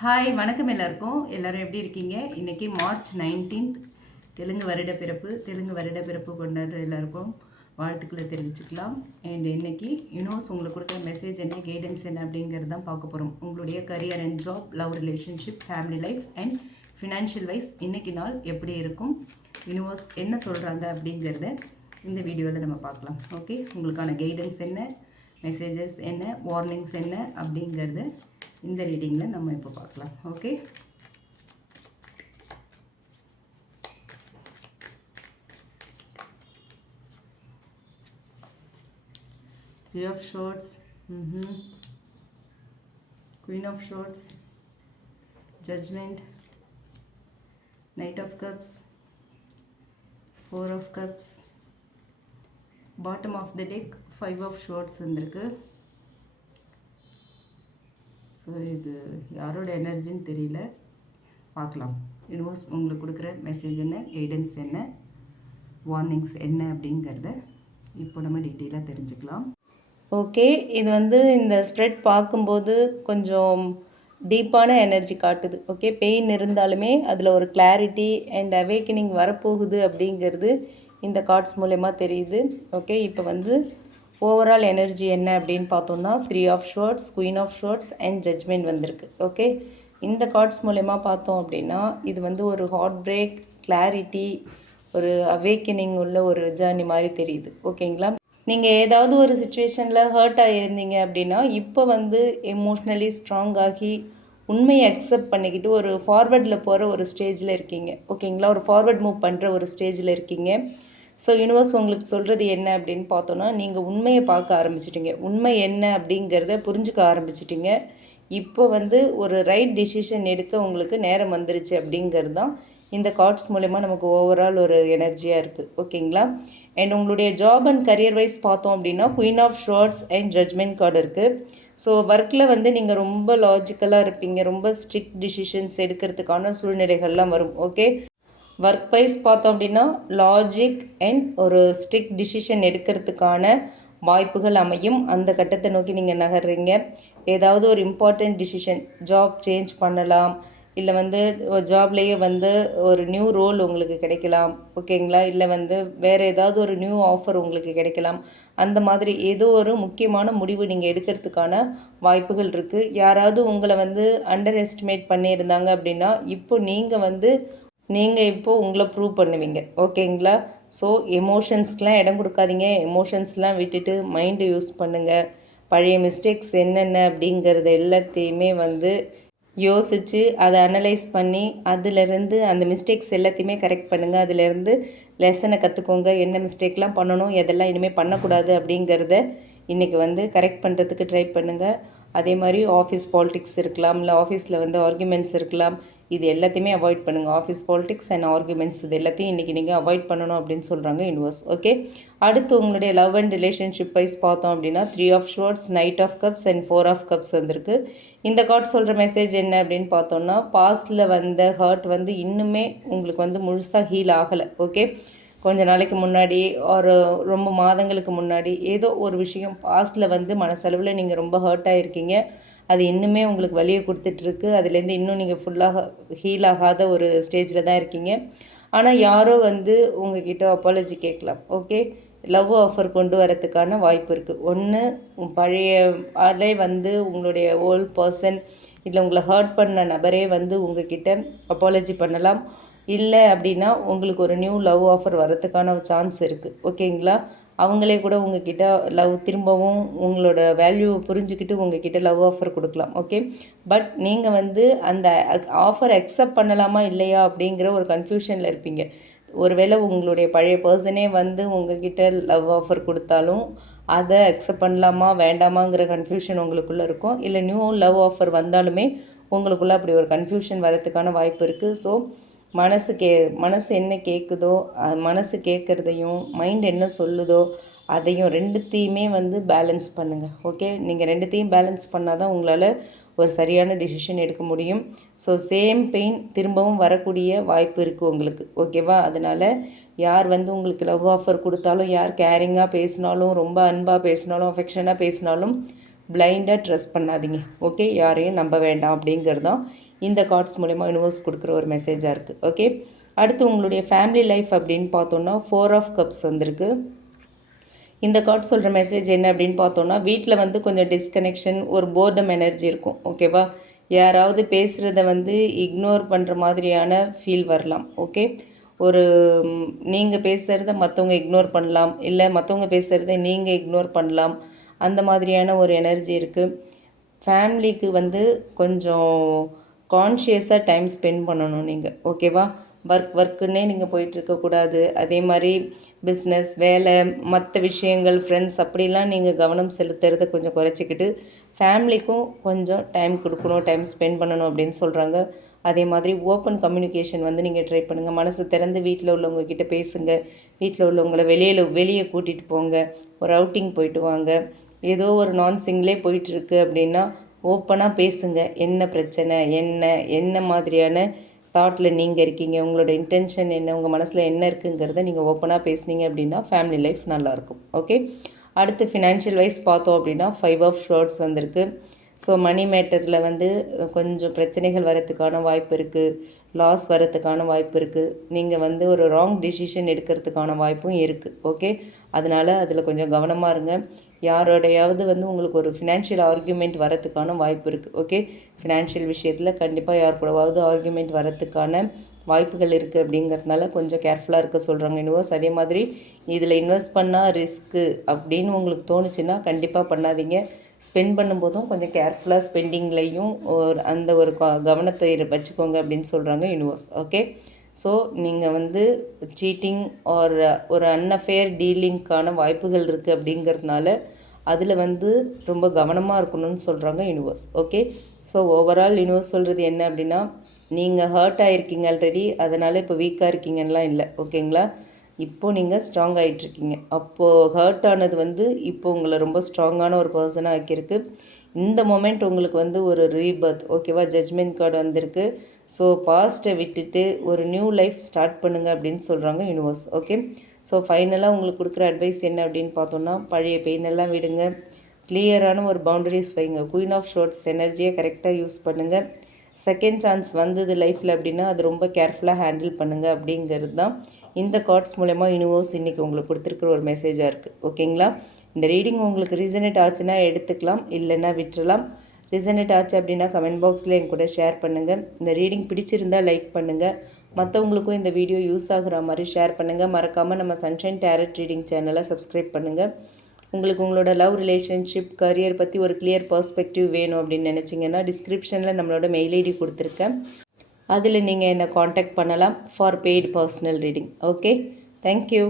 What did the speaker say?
Hi வணக்கம் எல்லாருக்கும். எல்லோரும் எப்படி இருக்கீங்க? இன்றைக்கி மார்ச் 19th தெலுங்கு வருட பிறப்பு கொண்டாடுற எல்லாருக்கும் வாழ்த்துக்களை தெரிவிச்சுக்கலாம். அண்ட் இன்றைக்கி யூனிவர்ஸ் உங்களுக்கு கொடுக்குற மெசேஜ் என்ன, கைடன்ஸ் என்ன அப்படிங்கிறது தான் பார்க்க போகிறோம். உங்களுடைய career and job, love relationship, family life and financial wise இன்றைக்கி நாள் எப்படி இருக்கும், யூனிவர்ஸ் என்ன சொல்கிறாங்க அப்படிங்கிறத இந்த வீடியோவில் நம்ம பார்க்கலாம். ஓகே, உங்களுக்கான கைடன்ஸ் என்ன, மெசேஜஸ் என்ன, வார்னிங்ஸ் என்ன அப்படிங்கிறது இந்த ரீடிங்கில் நம்ம இப்போ பார்க்கலாம். Okay, three of swords, queen of swords, judgement, knight of cups, four of cups, bottom of the deck, five of swords வந்திருக்கு. ஸோ இது யாரோட எனர்ஜின்னு தெரியல, பார்க்கலாம். யூனிவர்ஸ் உங்களுக்கு கொடுக்குற மெசேஜ் என்ன, கைடன்ஸ் என்ன, வார்னிங்ஸ் என்ன அப்படிங்கிறத இப்போ நம்ம டீட்டெயிலாக தெரிஞ்சுக்கலாம். ஓகே, இது இந்த ஸ்ப்ரெட் பார்க்கும்போது கொஞ்சம் டீப்பான எனர்ஜி காட்டுது. ஓகே, பெயின் இருந்தாலுமே அதில் ஒரு கிளாரிட்டி அண்ட் அவேக்கனிங் வரப்போகுது அப்படிங்கிறது இந்த கார்ட்ஸ் மூலயமா தெரியுது. ஓகே, இப்போ ஓவரால் எனர்ஜி என்ன அப்படின்னு பார்த்தோம்னா three of swords, queen of swords and judgement வந்திருக்கு. ஓகே, இந்த கார்ட்ஸ் மூலயமா பார்த்தோம் அப்படின்னா இது ஒரு ஹார்ட் பிரேக், கிளாரிட்டி, ஒரு அவேக்கனிங் உள்ள ஒரு ஜேர்னி மாதிரி தெரியுது. ஓகேங்களா, நீங்கள் ஏதாவது ஒரு சுச்சுவேஷனில் ஹர்ட் ஆகியிருந்தீங்க அப்படின்னா இப்போ எமோஷ்னலி ஸ்ட்ராங் ஆகி உண்மையை அக்செப்ட் பண்ணிக்கிட்டு ஒரு ஃபார்வர்டில் போகிற ஒரு ஸ்டேஜில் இருக்கீங்க. ஓகேங்களா, ஒரு ஃபார்வர்ட் மூவ் பண்ணுற ஒரு ஸ்டேஜில் இருக்கீங்க. ஸோ யூனிவர்ஸ் உங்களுக்கு சொல்கிறது என்ன அப்படின்னு பார்த்தோன்னா, நீங்கள் உண்மையை பார்க்க ஆரம்பிச்சிட்டிங்க, உண்மை என்ன அப்படிங்கிறத புரிஞ்சுக்க ஆரம்பிச்சிட்டிங்க. இப்போ ஒரு ரைட் டிசிஷன் எடுக்க உங்களுக்கு நேரம் வந்துருச்சு அப்படிங்கிறது தான் இந்த கார்ட்ஸ் மூலமா நமக்கு ஓவரால் ஒரு எனர்ஜியாக இருக்குது. ஓகேங்களா, அண்ட் உங்களுடைய ஜாப் அண்ட் கரியர் வைஸ் பார்த்தோம் அப்படின்னா queen of swords and judgement card இருக்குது. ஸோ ஒர்க்கில் நீங்கள் ரொம்ப லாஜிக்கலாக இருப்பீங்க, ரொம்ப ஸ்ட்ரிக்ட் டிசிஷன்ஸ் எடுக்கிறதுக்கான சூழ்நிலைகள்லாம் வரும். ஓகே, ஒர்க் வைஸ் பார்த்தோம் அப்படின்னா லாஜிக் அண்ட் ஒரு ஸ்ட்ரிக்ட் டிசிஷன் எடுக்கிறதுக்கான வாய்ப்புகள் அமையும். அந்த கட்டத்தை நோக்கி நீங்கள் நகர்றீங்க. ஏதாவது ஒரு இம்பார்ட்டண்ட் டிசிஷன், ஜாப் சேஞ்ச் பண்ணலாம், இல்லை ஜாப்லேயே ஒரு நியூ ரோல் உங்களுக்கு கிடைக்கலாம். ஓகேங்களா, இல்லை வேறு ஏதாவது ஒரு நியூ ஆஃபர் உங்களுக்கு கிடைக்கலாம். அந்த மாதிரி ஏதோ ஒரு முக்கியமான முடிவு நீங்கள் எடுக்கிறதுக்கான வாய்ப்புகள் இருக்குது. யாராவது உங்களை அண்டர் எஸ்டிமேட் பண்ணியிருந்தாங்க அப்படின்னா இப்போ நீங்கள் இப்போது உங்களை ப்ரூவ் பண்ணுவீங்க. ஓகேங்களா, ஸோ எமோஷன்ஸ்க்கெலாம் இடம் கொடுக்காதீங்க. எமோஷன்ஸ்லாம் விட்டுட்டு மைண்டு யூஸ் பண்ணுங்கள். பழைய மிஸ்டேக்ஸ் என்னென்ன அப்படிங்கிறது எல்லாத்தையுமே யோசித்து அதை அனலைஸ் பண்ணி அதிலிருந்து அந்த மிஸ்டேக்ஸ் எல்லாத்தையுமே கரெக்ட் பண்ணுங்கள். அதிலேருந்து லெசனை கற்றுக்கோங்க. என்ன மிஸ்டேக்லாம் பண்ணணும், எதெல்லாம் இனிமேல் பண்ணக்கூடாது அப்படிங்கிறத இன்றைக்கி கரெக்ட் பண்ணுறதுக்கு ட்ரை பண்ணுங்கள். அதே மாதிரி ஆஃபீஸ் பாலிட்டிக்ஸ் இருக்கலாம், இல்லை ஆஃபீஸில் ஆர்குமெண்ட்ஸ் இருக்கலாம். இது எல்லாத்தையுமே அவாய்ட் பண்ணுங்கள். ஆஃபீஸ் பாலிட்டிக்ஸ் அண்ட் ஆர்குமெண்ட்ஸ் இது எல்லாத்தையும் இன்றைக்கி நீங்கள் அவாய்ட் பண்ணணும் அப்படின்னு சொல்கிறாங்க யூனிவர்ஸ். ஓகே, அடுத்து உங்களுடைய லவ் அண்ட் ரிலேஷன்ஷிப் வைஸ் பார்த்தோம் அப்படின்னா three of swords, knight of cups and four of cups வந்திருக்கு. இந்த கார்டு சொல்கிற மெசேஜ் என்ன அப்படின்னு பார்த்தோம்னா, பாஸ்டில் ஹர்ட் இன்னுமே உங்களுக்கு முழுசாக ஹீல் ஆகலை. ஓகே, கொஞ்ச நாளைக்கு முன்னாடி ஒரு ரொம்ப மாதங்களுக்கு முன்னாடி ஏதோ ஒரு விஷயம் பாஸ்டில் மனசளவில் நீங்கள் ரொம்ப ஹர்ட் ஆகிருக்கீங்க. அது இன்னுமே உங்களுக்கு வலியை கொடுத்துட்ருக்கு. அதுலேருந்து இன்னும் நீங்கள் ஃபுல்லாக ஹீல் ஆகாத ஒரு ஸ்டேஜில் தான் இருக்கீங்க. ஆனால் யாரோ உங்ககிட்ட அப்பாலஜி கேட்கலாம். ஓகே, லவ் ஆஃபர் கொண்டு வரத்துக்கான வாய்ப்பு இருக்குது. ஒன்று பழைய ஆளே உங்களுடைய ஓல்ட் பர்சன், இல்லை உங்களை ஹர்ட் பண்ண நபரே உங்ககிட்ட அப்பாலஜி பண்ணலாம். இல்லை அப்படின்னா உங்களுக்கு ஒரு நியூ லவ் ஆஃபர் வரத்துக்கான சான்ஸ் இருக்குது. ஓகேங்களா, அவங்களே கூட உங்ககிட்ட லவ் திரும்பவும் உங்களோட வேல்யூவை புரிஞ்சுக்கிட்டு உங்ககிட்ட லவ் ஆஃபர் கொடுக்கலாம். ஓகே, பட் நீங்கள் அந்த ஆஃபர் அக்செப்ட் பண்ணலாமா இல்லையா அப்படிங்கிற ஒரு கன்ஃபியூஷனில் இருப்பீங்க. ஒருவேளை உங்களுடைய பழைய பர்சனே உங்ககிட்ட லவ் ஆஃபர் கொடுத்தாலும் அதை அக்செப்ட் பண்ணலாமா வேண்டாமாங்கிற கன்ஃபியூஷன் உங்களுக்குள்ளே இருக்கும். இல்லை நியூ லவ் ஆஃபர் வந்தாலுமே உங்களுக்குள்ளே அப்படி ஒரு கன்ஃபியூஷன் வரத்துக்கான வாய்ப்பு இருக்குது. ஸோ மனசு என்ன கேட்குதோ, மனசு கேட்குறதையும் மைண்ட் என்ன சொல்லுதோ அதையும் ரெண்டுத்தையுமே பேலன்ஸ் பண்ணுங்கள். ஓகே, நீங்கள் ரெண்டுத்தையும் பேலன்ஸ் பண்ணால் தான் உங்களால் ஒரு சரியான டிசிஷன் எடுக்க முடியும். ஸோ சேம் பெயின் திரும்பவும் வரக்கூடிய வாய்ப்பு இருக்குது உங்களுக்கு. ஓகேவா, அதனால் யார் உங்களுக்கு லவ் ஆஃபர் கொடுத்தாலும், யார் கேரிங்காக பேசினாலும், ரொம்ப அன்பாக பேசினாலும், அஃபெக்ஷனாக பேசினாலும் பிளைண்டாக ட்ரஸ்ட் பண்ணாதீங்க. ஓகே, யாரையும் நம்ப வேண்டாம் அப்படிங்கிறது தான் இந்த கார்ட்ஸ் மூலமா யூனிவர்ஸ் கொடுக்குற ஒரு மெசேஜாக இருக்குது. ஓகே, அடுத்து உங்களுடைய ஃபேமிலி லைஃப் அப்படின்னு பார்த்தோன்னா 4 ஆஃப் கப்ஸ் வந்திருக்கு. இந்த கார்ட் சொல்கிற மெசேஜ் என்ன அப்படின்னு பார்த்தோன்னா, வீட்டில் வந்து கொஞ்சம் டிஸ்கனெக்ஷன், ஒரு போர்டம் எனர்ஜி இருக்கும். ஓகேவா, யாராவது பேசுகிறத வந்து இக்னோர் பண்ணுற மாதிரியான ஃபீல் வரலாம். ஓகே, ஒரு நீங்கள் பேசுகிறத மற்றவங்க இக்னோர் பண்ணலாம், இல்லை மற்றவங்க பேசுகிறத நீங்கள் இக்னோர் பண்ணலாம். அந்த மாதிரியான ஒரு எனர்ஜி இருக்குது. ஃபேமிலிக்கு வந்து கொஞ்சம் கான்ஷியஸாக டைம் ஸ்பெண்ட் பண்ணணும் நீங்கள். ஓகேவா, ஒர்க்குன்னே நீங்கள் போயிட்டுருக்கக்கூடாது. அதே மாதிரி பிஸ்னஸ், வேலை, மற்ற விஷயங்கள், ஃப்ரெண்ட்ஸ் அப்படிலாம் நீங்கள் கவனம் செலுத்துறதை கொஞ்சம் குறைச்சிக்கிட்டு ஃபேமிலிக்கும் கொஞ்சம் டைம் கொடுக்கணும், டைம் ஸ்பெண்ட் பண்ணணும் அப்படின்னு சொல்கிறாங்க. அதே மாதிரி ஓப்பன் கம்யூனிகேஷன் வந்து நீங்கள் ட்ரை பண்ணுங்கள். மனசு திறந்து வீட்டில் உள்ளவங்க கிட்ட பேசுங்க. வீட்டில் உள்ளவங்கள வெளியே கூட்டிகிட்டு போங்க. ஒரு அவுட்டிங் போயிட்டு வாங்க. ஏதோ ஒரு சிங்கிளே போயிட்டுருக்கு அப்படின்னா ஓப்பனாக பேசுங்க. என்ன பிரச்சனை, என்ன மாதிரியான தாட்டில் நீங்கள் இருக்கீங்க, உங்களோட இன்டென்ஷன் என்ன, உங்கள் மனசில் என்ன இருக்குங்கிறத நீங்கள் ஓப்பனாக பேசுனீங்க அப்படின்னா ஃபேமிலி லைஃப் நல்லாயிருக்கும். ஓகே, அடுத்து ஃபினான்ஷியல் வைஸ் பார்த்தோம் அப்படின்னா 5 ஆஃப் ஷார்ட்ஸ் வந்திருக்கு. ஸோ மணி மேட்டரில் வந்து கொஞ்சம் பிரச்சனைகள் வரத்துக்கான வாய்ப்பு இருக்குது, லாஸ் வரத்துக்கான வாய்ப்பு இருக்குது. நீங்கள் வந்து ஒரு ராங் டிசிஷன் எடுக்கிறதுக்கான வாய்ப்பும் இருக்குது. ஓகே, அதனால் அதில் கொஞ்சம் கவனமாக இருங்க. யாரோடையாவது வந்து உங்களுக்கு ஒரு ஃபினான்ஷியல் ஆர்கியூமெண்ட் வரத்துக்கான வாய்ப்பு இருக்குது. ஓகே, ஃபினான்ஷியல் விஷயத்தில் கண்டிப்பாக யார் கூடவாவது ஆர்கியூமெண்ட் வரத்துக்கான வாய்ப்புகள் இருக்குது. அப்படிங்கிறதுனால கொஞ்சம் கேர்ஃபுல்லாக இருக்க சொல்கிறாங்க யூனிவர்ஸ். அதே மாதிரி இதில் இன்வெஸ்ட் பண்ணால் ரிஸ்க்கு அப்படின்னு உங்களுக்கு தோணுச்சுன்னா கண்டிப்பாக பண்ணாதீங்க. ஸ்பெண்ட் பண்ணும்போதும் கொஞ்சம் கேர்ஃபுல்லாக ஸ்பெண்டிங்லேயும் அந்த ஒரு கவனத்தை வச்சுக்கோங்க அப்படின்னு சொல்கிறாங்க யூனிவர்ஸ். ஓகே, ஸோ நீங்கள் வந்து சீட்டிங் ஒரு அன்அஃபேர் டீலிங்க்கான வாய்ப்புகள் இருக்குது அப்படிங்கிறதுனால அதில் வந்து ரொம்ப கவனமாக இருக்கணும்னு சொல்கிறாங்க universe. Okay, so overall universe சொல்கிறது என்ன அப்படின்னா, நீங்கள் ஹர்ட் ஆகிருக்கீங்க ஆல்ரெடி, அதனால் இப்போ வீக்காக இருக்கீங்கலாம் இல்லை. ஓகேங்களா, இப்போது நீங்கள் ஸ்ட்ராங் ஆகிட்ருக்கீங்க. அப்போது ஹர்ட் ஆனது வந்து இப்போ உங்களை ரொம்ப ஸ்ட்ராங்கான ஒரு பர்சனாக ஆக்கியிருக்கு. இந்த மொமெண்ட் உங்களுக்கு வந்து ஒரு ரீபர்த். ஓகேவா, ஜட்ஜ்மெண்ட் கார்டு வந்திருக்கு. ஸோ பாஸ்ட்டை விட்டுட்டு ஒரு நியூ லைஃப் ஸ்டார்ட் பண்ணுங்கள் அப்படின்னு சொல்கிறாங்க யூனிவர்ஸ். ஓகே, ஸோ ஃபைனலாக உங்களுக்கு கொடுக்குற அட்வைஸ் என்ன அப்படின்னு பார்த்தோன்னா, பழைய பெயினெல்லாம் விடுங்க, கிளியரான ஒரு பவுண்டரிஸ் வைங்க. குயின் ஆஃப் ஷார்ட்ஸ் எனர்ஜியை கரெக்டாக யூஸ் பண்ணுங்கள். செகண்ட் சான்ஸ் வந்தது லைஃப்பில் அப்படின்னா அது ரொம்ப கேர்ஃபுல்லாக ஹேண்டில் பண்ணுங்கள் அப்படிங்கிறது தான் இந்த கார்ட்ஸ் மூலமா யூனிவர்ஸ் இன்றைக்கி உங்களுக்கு கொடுத்துருக்குற ஒரு மெசேஜாக இருக்குது. ஓகேங்களா, இந்த ரீடிங் உங்களுக்கு ரீசனேட் ஆச்சுன்னா எடுத்துக்கலாம், இல்லைன்னா விட்டுறலாம். ரீசனேட் ஆச்சு அப்படின்னா கமெண்ட் பாக்ஸில் என் கூட ஷேர் பண்ணுங்கள். இந்த ரீடிங் பிடிச்சிருந்தால் லைக் பண்ணுங்கள். மற்றவங்களுக்கும் இந்த வீடியோ யூஸ் ஆகுற மாதிரி ஷேர் பண்ணுங்கள். மறக்காமல் நம்ம சன்ஷைன் டேரட் ரீடிங் சேனலை சப்ஸ்கிரைப் பண்ணுங்கள். உங்களுக்கு உங்களோட லவ், ரிலேஷன்ஷிப், கரியர் பற்றி ஒரு கிளியர் பர்ஸ்பெக்டிவ் வேணும் அப்படின்னு நினச்சிங்கன்னா டிஸ்கிரிப்ஷனில் நம்மளோட மெயில் ஐடி கொடுத்துருக்கேன். அதில் நீங்கள் என்னை காண்டாக்ட் பண்ணலாம் for paid personal reading. Okay, thank you.